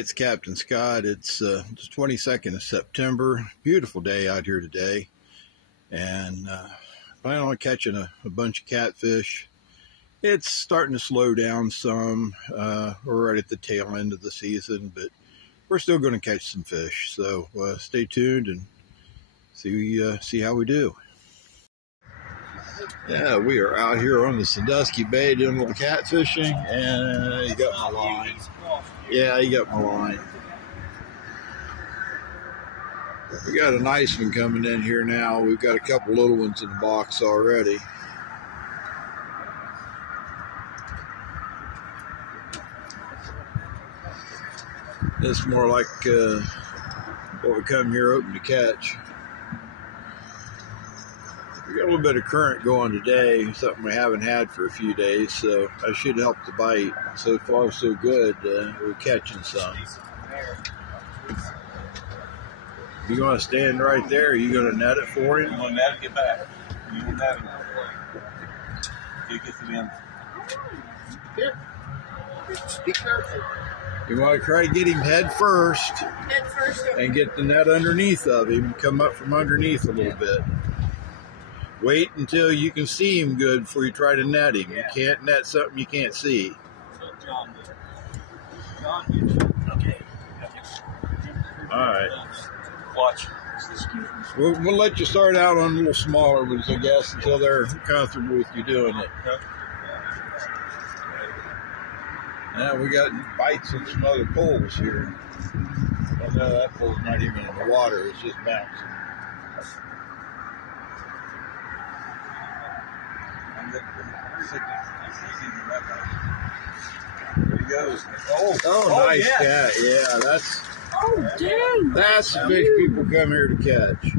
it's Captain Scott. It's the 22nd of September. Beautiful day out here today. And planning on catching a bunch of catfish. It's starting to slow down some. We're right at the tail end of the season, but we're still going to catch some fish. So stay tuned and see how we do. Yeah, we are out here on the Sandusky Bay doing a little catfishing, and you got my line. Yeah, you got my line. We got a nice one coming in here now. We've got a couple little ones in the box already. This is more like what we come here hoping to catch. We got a little bit of current going today, something we haven't had for a few days, so that should help the bite. So far, so good. We're catching some. You going to stand right there? Or are you going to net it for him? I'm going to net it, get back. You will net it for you. Get it in. Here. Be careful. You want to try to get him head first. Head first. And get the net underneath of him. Come up from underneath a little bit. Wait until you can see him good before you try to net him. You can't net something you can't see. Okay. All right. Watch. We'll let you start out on a little smaller ones, I guess, until they're comfortable with you doing it. Now we got bites on some other poles here. I know that pole's not even in the water, it's just bouncing. There he goes. Oh, nice yeah. cat. Yeah, that's Dang. that's the fish people come here to catch.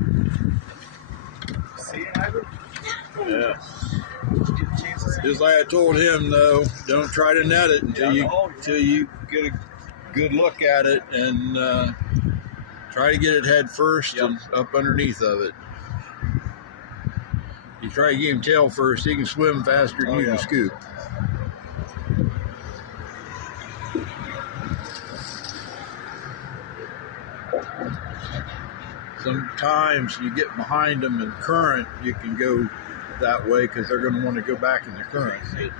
Yeah. Just like I told him, though, don't try to net it until you get a good look at it, and try to get it head first and up underneath of it. You try to get him tail first, he can swim faster than you can scoop. Sometimes you get behind them in current, you can go that way because they're going to want to go back in the current. It's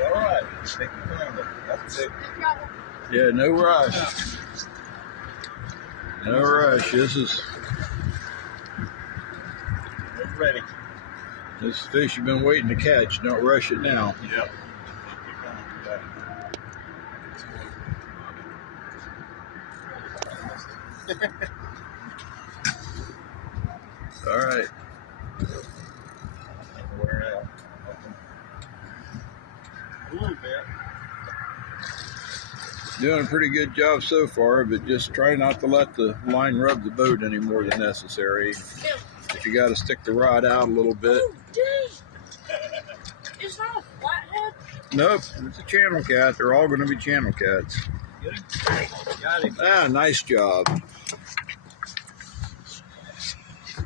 all right. Take your time. That's it. Yeah, no rush. No rush. This is Ready. this fish you've been waiting to catch. Don't rush it now. Yep. All right. Wear it out. A little bit. Doing a pretty good job so far, but just try not to let the line rub the boat any more than necessary. If you got to stick the rod out a little bit. Oh, dang. It's not a flathead? Nope, it's a channel cat. They're all going to be channel cats. Got him. Ah, nice job.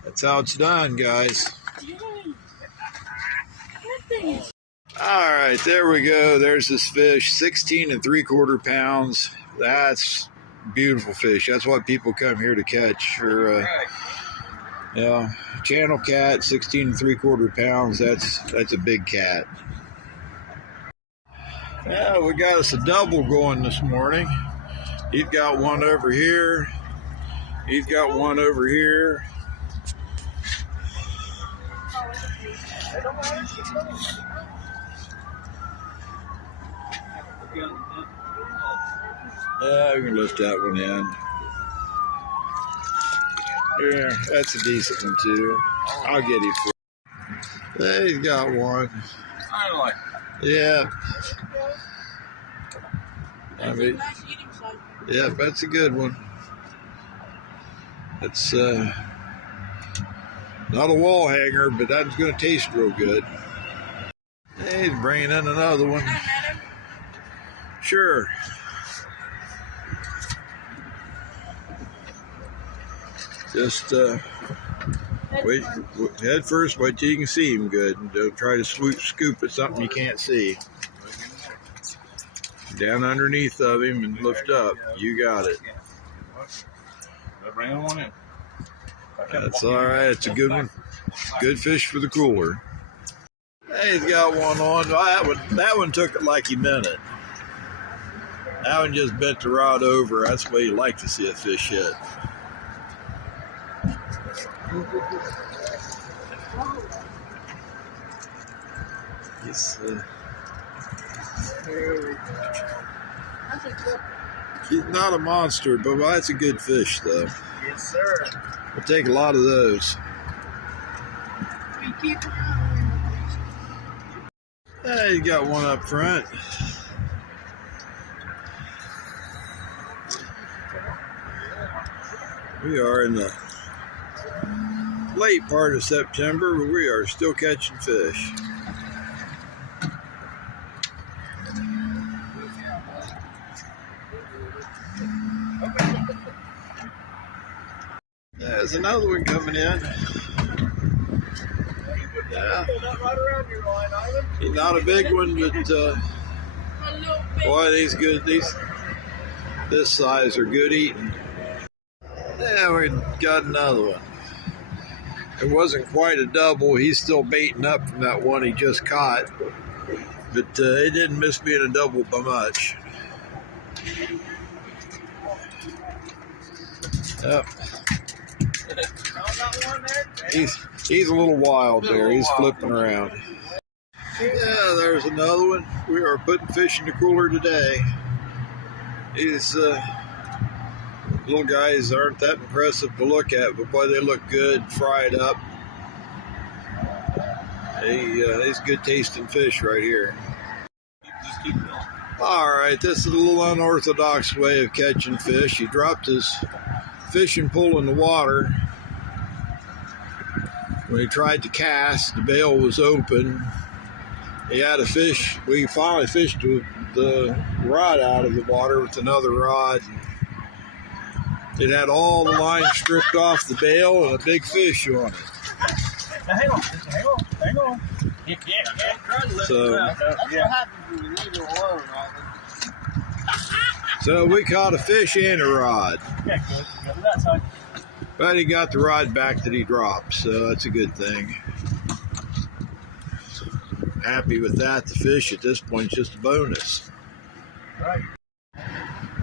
That's how it's done, guys. Dang. That thing is... All right, there we go. There's this fish, 16 3/4 pounds. That's beautiful fish. That's what people come here to catch. Or, yeah, channel cat, 16 3/4 pounds. That's a big cat. Yeah, we got us a double going this morning. He's got one over here. He's got one over here. Yeah, we can lift that one in. Yeah, that's a decent one too. I'll get him for you. There, he's got one. I like it. Yeah. I mean, Nice eating son. yeah, that's a good one. It's not a wall hanger, but that's going to taste real good. Hey, he's bringing in another one. Sure. Just Wait, head first, wait till you can see him good. And don't try to scoop at something you can't see. Down underneath of him and lift up. You got it. That's all right. It's a good one. Good fish for the cooler. Hey, he's got one on. That one took it like he meant it. That one just bent the rod over. That's the way you like to see a fish hit. He's not a monster, but that's a good fish, though. Yes, sir. We'll take a lot of those. Hey, you got one up front. We are in the late part of September, but we are still catching fish. There's another one coming in. Yeah. He's not a big one, but boy, these good. This size are good eating. Yeah, we got another one. It wasn't quite a double. He's still baiting up from that one he just caught, but it didn't miss being a double by much. Yep. He's a little wild there. He's flipping around. Yeah, there's another one. We are putting fish in the cooler today. These little guys aren't that impressive to look at, but boy, they look good fried up. These good tasting fish right here. All right, this is a little unorthodox way of catching fish. He dropped his fishing pole in the water. When he tried to cast, the bail was open. He had a fish. We finally fished the rod out of the water with another rod. It had all the lines stripped off the bail and a big fish on it. Now, hang on. So we caught a fish and a rod. Yeah, good. Go to that side. But he got the rod back that he dropped, so that's a good thing. Happy with that. The fish at this point is just a bonus. Right.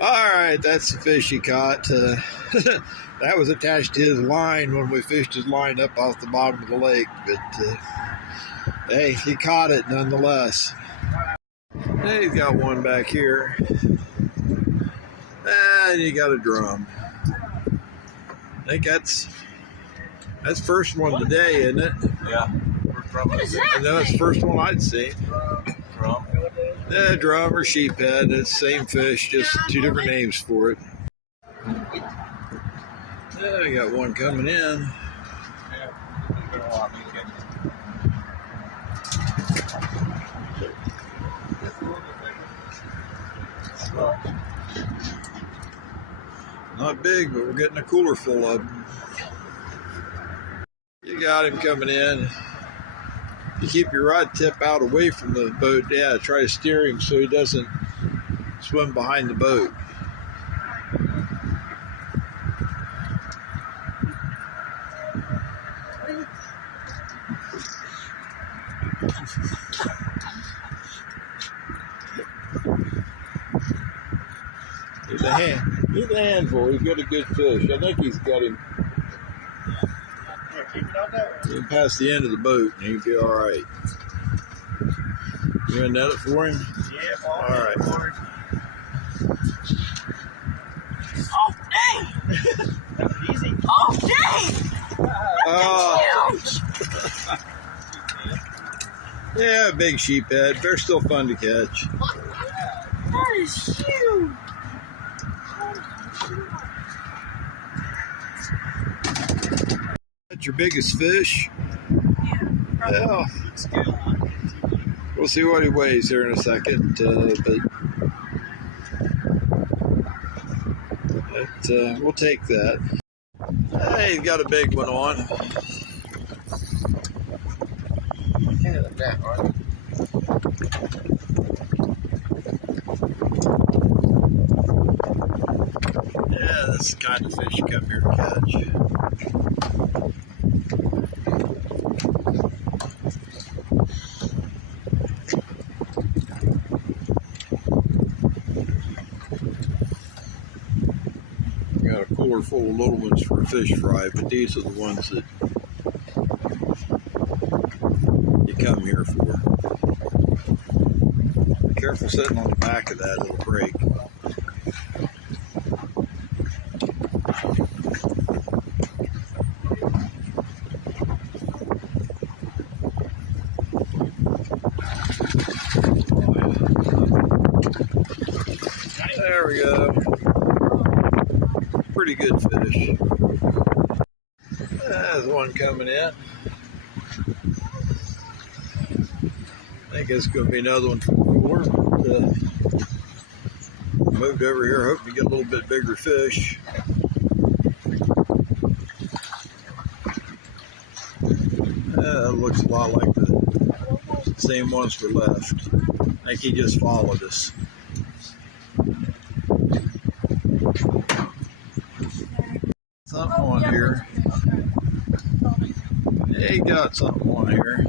All right, that's the fish he caught. That was attached to his line when we fished his line up off the bottom of the lake, but hey, he caught it nonetheless. Hey, he's got one back here. And you got a drum. I think that's first one today, isn't it? Yeah. What is that? I know it's the first one I'd seen. Drum. Yeah, drum or sheephead. It's the same fish, just two different names for it. Yeah, I got one coming in. Not big, but we're getting a cooler full of them. You got him coming in. You keep your rod tip out away from the boat. Yeah, try to steer him so he doesn't swim behind the boat. He's a handful. He's got a good fish. I think he's got him. He can pass the end of the boat and he'll be all right. You gonna net it for him? Yeah, all right. Oh, dang! That was easy. Oh, dang! Yeah, big sheephead. They're still fun to catch. That is huge! That's your biggest fish? Yeah. We'll see what he weighs here in a second, but we'll take that. Hey, he's got a big one on. that, right? Yeah, that's the kind of fish you come here to catch. Got a cooler full of little ones for a fish fry, but these are the ones that you come here for. Be careful sitting on the back of that, it'll break. There we go. Pretty good fish. There's one coming in. I think it's going to be another one from cooler. Moved over here hoping to get a little bit bigger fish. It looks a lot like the same ones we left. I think he just followed us. Something on here. Yeah, he got something on here.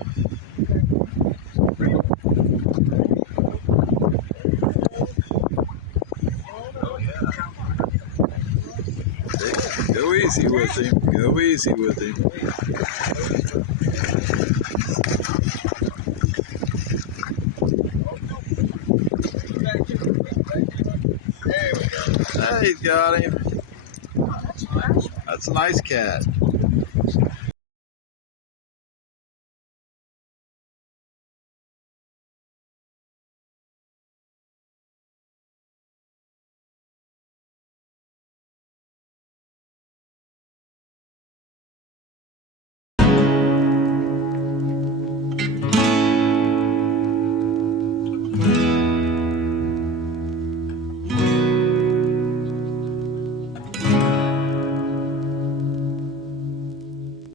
Go easy with him. Go easy with him. He's got him. That's a nice cat.